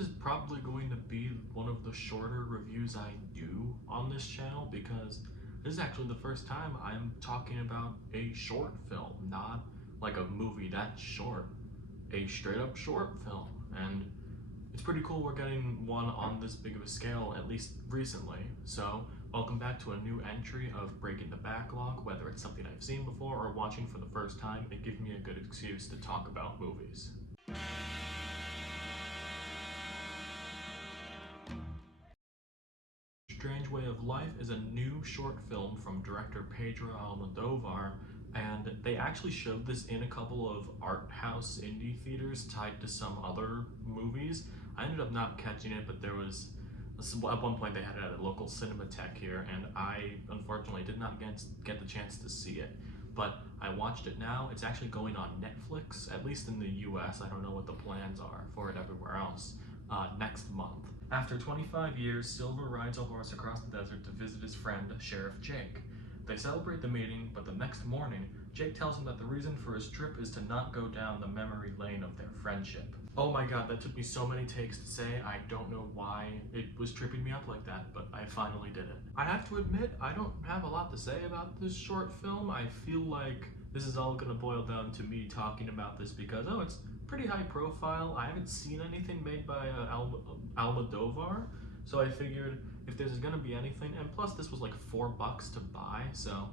is probably going to be one of the shorter reviews I do on this channel because this is actually the first time I'm talking about a short film, not like a movie that's short, a straight up short film. And it's pretty cool we're getting one on this big of a scale, at least recently. So welcome back to a new entry of Breaking the Backlog. Whether it's something I've seen before or watching for the first time, it gives me a good excuse to talk about movies. Strange Way of Life is a new short film from director Pedro Almodóvar, and they actually showed this in a couple of art house indie theaters tied to some other movies. I ended up not catching it, but there was, at one point they had it at a local cinematheque here, and I unfortunately did not get the chance to see it. But I watched it now. It's actually going on Netflix, at least in the US. I don't know what the plans are for it everywhere else. Next month. After 25 years, Silva rides a horse across the desert to visit his friend, Sheriff Jake. They celebrate the meeting, but the next morning, Jake tells him that the reason for his trip is to not go down the memory lane of their friendship. Oh my god, that took me so many takes to say. I don't know why it was tripping me up like that, but I finally did it. I have to admit, I don't have a lot to say about this short film. I feel like this is all gonna boil down to me talking about this because, oh, it's pretty high profile. I haven't seen anything made by Almodóvar, so I figured if there's gonna be anything, and plus this was like $4 to buy, so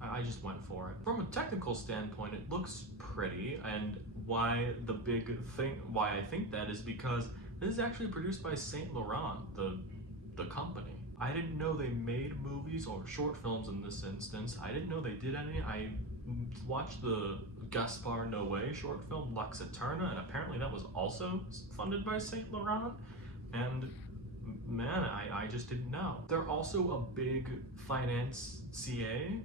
I just went for it. From a technical standpoint, it looks pretty, and why I think that is because this is actually produced by Saint Laurent, the company. I didn't know they made movies or short films in this instance. I didn't know they did any. I watched the Gaspar Noé short film Lux Eterna, and apparently that was also funded by Saint Laurent, and man, I just didn't know. They're also a big financier.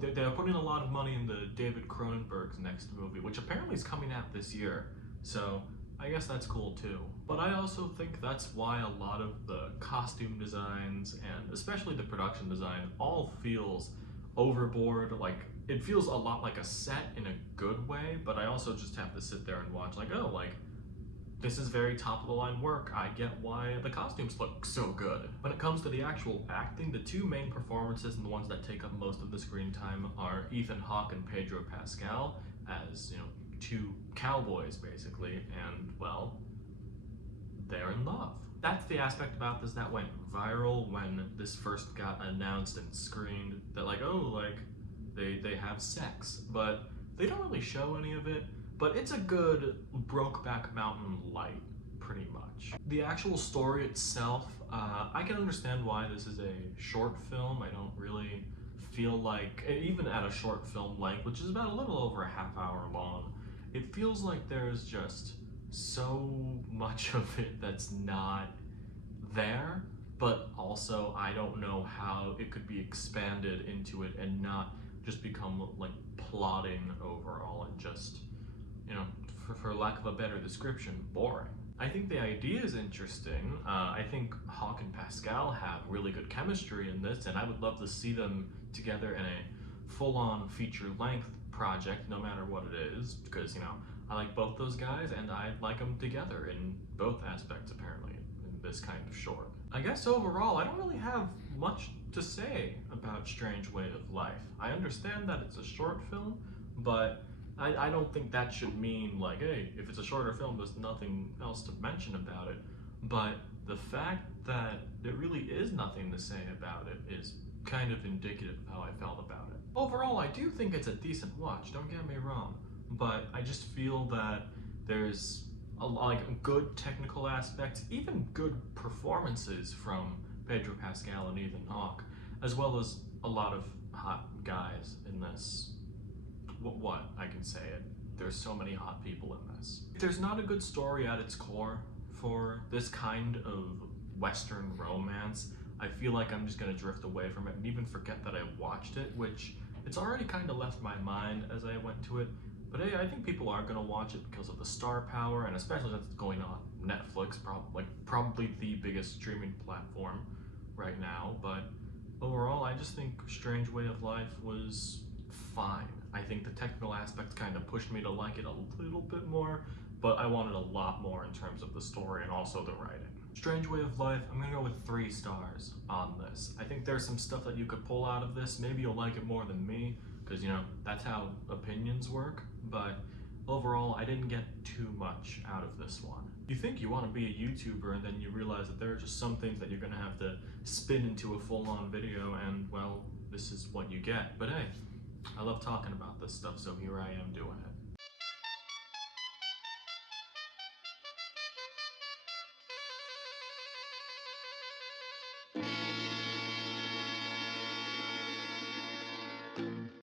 They're putting a lot of money into David Cronenberg's next movie, which apparently is coming out this year, so I guess that's cool too. But I also think that's why a lot of the costume designs, and especially the production design, all feels overboard. Like, it feels a lot like a set in a good way, but I also just have to sit there and watch like, oh, like, this is very top of the line work. I get why the costumes look so good. When it comes to the actual acting, the two main performances and the ones that take up most of the screen time are Hawke and Pedro Pascal as, you know, two cowboys basically, and well, they're in love. That's the aspect about this that went viral when this first got announced and screened, that like, oh, like, they have sex, but they don't really show any of it. But it's a good Brokeback Mountain light, pretty much. The actual story itself, I can understand why this is a short film. I don't really feel like, even at a short film length, which is about a little over a half hour long, it feels like there's just so much of it that's not there, but also I don't know how it could be expanded into it and not just become like plotting overall and just, you know, for lack of a better description, boring. I think the idea is interesting. I think Hawke and Pascal have really good chemistry in this, and I would love to see them together in a full-on feature-length project, no matter what it is, because, you know, I like both those guys, and I like them together in both aspects, apparently, in this kind of short. I guess overall, I don't really have much to say about Strange Way of Life. I understand that it's a short film, but I don't think that should mean like, hey, if it's a shorter film, there's nothing else to mention about it. But the fact that there really is nothing to say about it is kind of indicative of how I felt about it. Overall, I do think it's a decent watch, don't get me wrong, but I just feel that there's like good technical aspects, even good performances from Pedro Pascal and Hawke, as well as a lot of hot guys in this. What I can say it. There's so many hot people in this. If there's not a good story at its core for this kind of Western romance, I feel like I'm just gonna drift away from it and even forget that I watched it, which it's already kind of left my mind as I went to it. But hey, I think people are gonna watch it because of the star power, and especially since it's going on Netflix, probably the biggest streaming platform right now. But overall, I just think Strange Way of Life was fine. I think the technical aspects kind of pushed me to like it a little bit more, but I wanted a lot more in terms of the story and also the writing. Strange Way of Life, I'm gonna go with 3 stars on this. I think there's some stuff that you could pull out of this. Maybe you'll like it more than me, because, you know, that's how opinions work, but overall, I didn't get too much out of this one. You think you want to be a YouTuber, and then you realize that there are just some things that you're gonna have to spin into a full-on video, and, well, this is what you get. But hey, I love talking about this stuff, so here I am doing it.